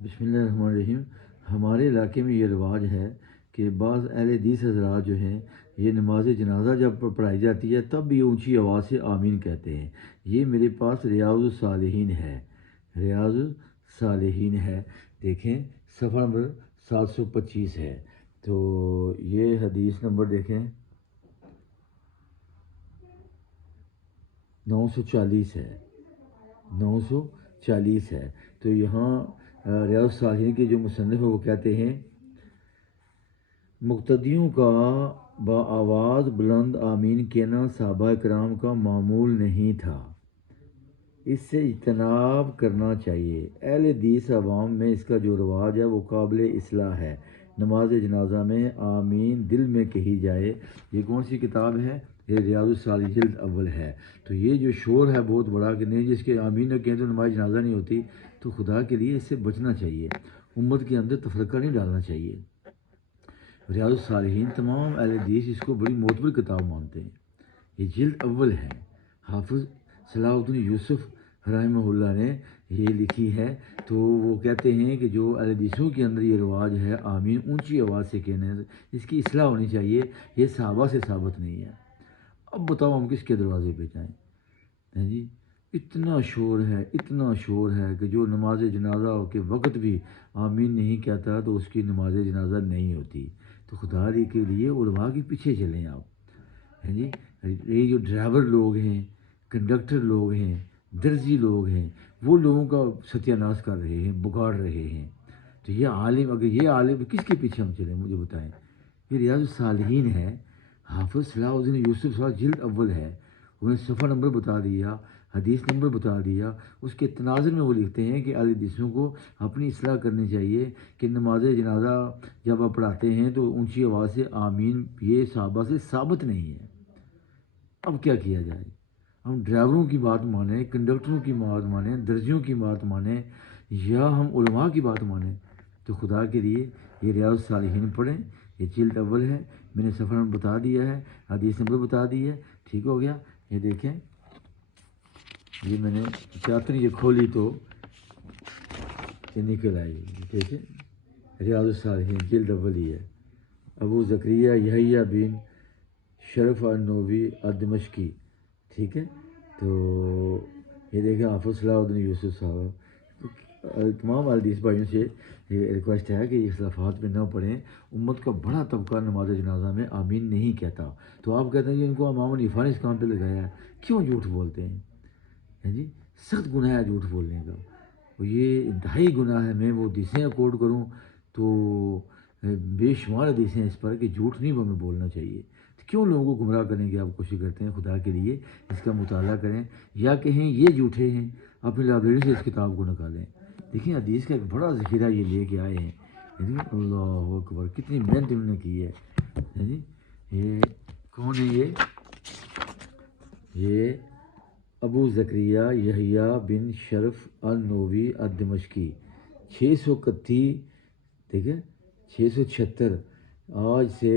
بسم اللہ الرحمن الرحیم۔ ہمارے علاقے میں یہ رواج ہے کہ بعض اہل حدیث حضرات جو ہیں یہ نماز جنازہ جب پڑھائی جاتی ہے تب بھی اونچی آواز سے آمین کہتے ہیں۔ یہ میرے پاس ریاض الصالحین ہے، ریاض الصالحین ہے، دیکھیں صفحہ نمبر 725 ہے۔ تو یہ حدیث نمبر دیکھیں 940 ہے، 940 ہے۔ تو یہاں ریاض الصالحین کے جو مصنف ہیں وہ کہتے ہیں مقتدیوں کا بآواز بلند آمین کہنا صحابہ کرام کا معمول نہیں تھا، اس سے اجتناب کرنا چاہیے۔ اہل حدیث عوام میں اس کا جو رواج ہے وہ قابل اصلاح ہے۔ نماز جنازہ میں آمین دل میں کہی جائے۔ یہ کون سی کتاب ہے؟ یہ ریاض الصالحین جلد اول ہے۔ تو یہ جو شور ہے بہت بڑا کہ نہیں جس کے آمین نہ کہیں تو نماز جنازہ نہیں ہوتی، تو خدا کے لیے اس سے بچنا چاہیے، امت کے اندر تفرقہ نہیں ڈالنا چاہیے۔ ریاض الصالحین تمام اہل حدیث اس کو بڑی معتبر کتاب مانتے ہیں۔ یہ جلد اول ہے، حافظ صلاح الدین یوسف رحمہ اللہ نے یہ لکھی ہے۔ تو وہ کہتے ہیں کہ جو اہل حدیثوں کے اندر یہ رواج ہے آمین اونچی آواز سے کہنے، اس کی اصلاح ہونی چاہیے، یہ صحابہ سے ثابت نہیں ہے۔ اب بتاؤ ہم کس کے دروازے پہ جائیں؟ جی اتنا شور ہے، اتنا شور ہے کہ جو نماز جنازہ کے وقت بھی آمین نہیں کہتا تو اس کی نماز جنازہ نہیں ہوتی۔ تو خدا کے لیے علماء کے پیچھے چلیں آپ۔ جی یہ جو ڈرائیور لوگ ہیں، کنڈکٹر لوگ ہیں، درزی لوگ ہیں، وہ لوگوں کا ستیہ ناش کر رہے ہیں، بگاڑ رہے ہیں۔ تو یہ عالم، اگر یہ عالم کس کے پیچھے ہم چلیں مجھے بتائیں؟ یہ ریاض الصالحین ہے، حافظ صلاح الدین یوسف صاحب جلد اول ہے، انہیں صفحہ نمبر بتا دیا، حدیث نمبر بتا دیا۔ اس کے تناظر میں وہ لکھتے ہیں کہ اہل حدیثوں کو اپنی اصلاح کرنی چاہیے کہ نماز جنازہ جب آپ پڑھاتے ہیں تو اونچی آواز سے آمین، یہ صحابہ سے ثابت نہیں ہے۔ اب کیا کیا جائے؟ ہم ڈرائیوروں کی بات مانیں، کنڈکٹروں کی بات مانیں، درزیوں کی بات مانیں، یا ہم علماء کی بات مانیں؟ تو خدا کے لیے یہ ریاض الصالحین پڑھیں، یہ جلد اول ہے، میں نے صفحہ نمبر بتا دیا ہے، حدیث نمبر بتا دی ہے، ٹھیک ہو گیا۔ یہ دیکھیں، یہ میں نے چاہتے یہ کھولی تو یہ نکل آئی، ٹھیک ہے۔ ریاض الصالحین جلد اول ہی ہے، ابو زکریا یحییٰ بن شرف النووی الدمشقی، ٹھیک ہے۔ تو یہ دیکھیں حافظ صلاح الدین یوسف صاحب۔ تمام حدیث بھائیوں سے یہ ریکویسٹ ہے کہ یہ اختلافات میں نہ پڑھیں۔ امت کا بڑا طبقہ نماز جنازہ میں آمین نہیں کہتا، تو آپ کہتے ہیں کہ ان کو امام حنیفہ نے اس کام پہ لگایا ہے، کیوں جھوٹ بولتے ہیں؟ جی سخت گناہ ہے جھوٹ بولنے کا، اور یہ انتہائی گناہ ہے۔ میں وہ حدیثیں اکورڈ کروں تو بے شمار حدیثیں اس پر کہ جھوٹ نہیں ہمیں بولنا چاہیے۔ کیوں لوگوں کو گمراہ کرنے کی آپ کوشش کرتے ہیں؟ خدا کے لیے اس کا مطالعہ کریں، یا کہیں یہ جھوٹے ہیں اپنی لائبریری سے اس کتاب کو نکالیں۔ دیکھیں حدیث کا ایک بڑا ذخیرہ یہ لے کے آئے ہیں۔ اللہ اکبر، کتنی محنت انہوں نے کی ہے۔ جی یہ کون ہے؟ یہ ابو زکریا یحییٰ بن شرف النووی الدمشقی، 631، ٹھیک ہے، 676، آج سے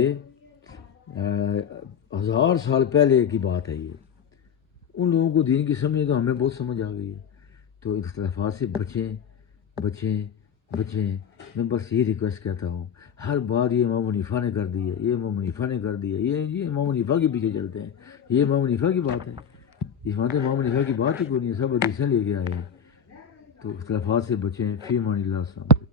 1000 سال پہلے کی بات ہے۔ یہ ان لوگوں کو دین کی سمجھ تو ہمیں بہت سمجھ آ گئی ہے۔ تو اختلافات سے بچیں بچیں بچیں۔ میں بس یہ ریکویسٹ کرتا ہوں، ہر بات یہ امام حنیفہ نے کر دی ہے، یہ امام حنیفہ نے کر دی ہے، یہ امام حنیفہ کے پیچھے چلتے ہیں، یہ امام حنیفہ کی بات ہے، اس بات امام حنیفہ کی بات ہی کوئی نہیں ہے، سب حدیثیں لے کے آئے ہیں۔ تو اختلافات سے بچیں، فی امان اللہ، السلام علیکم۔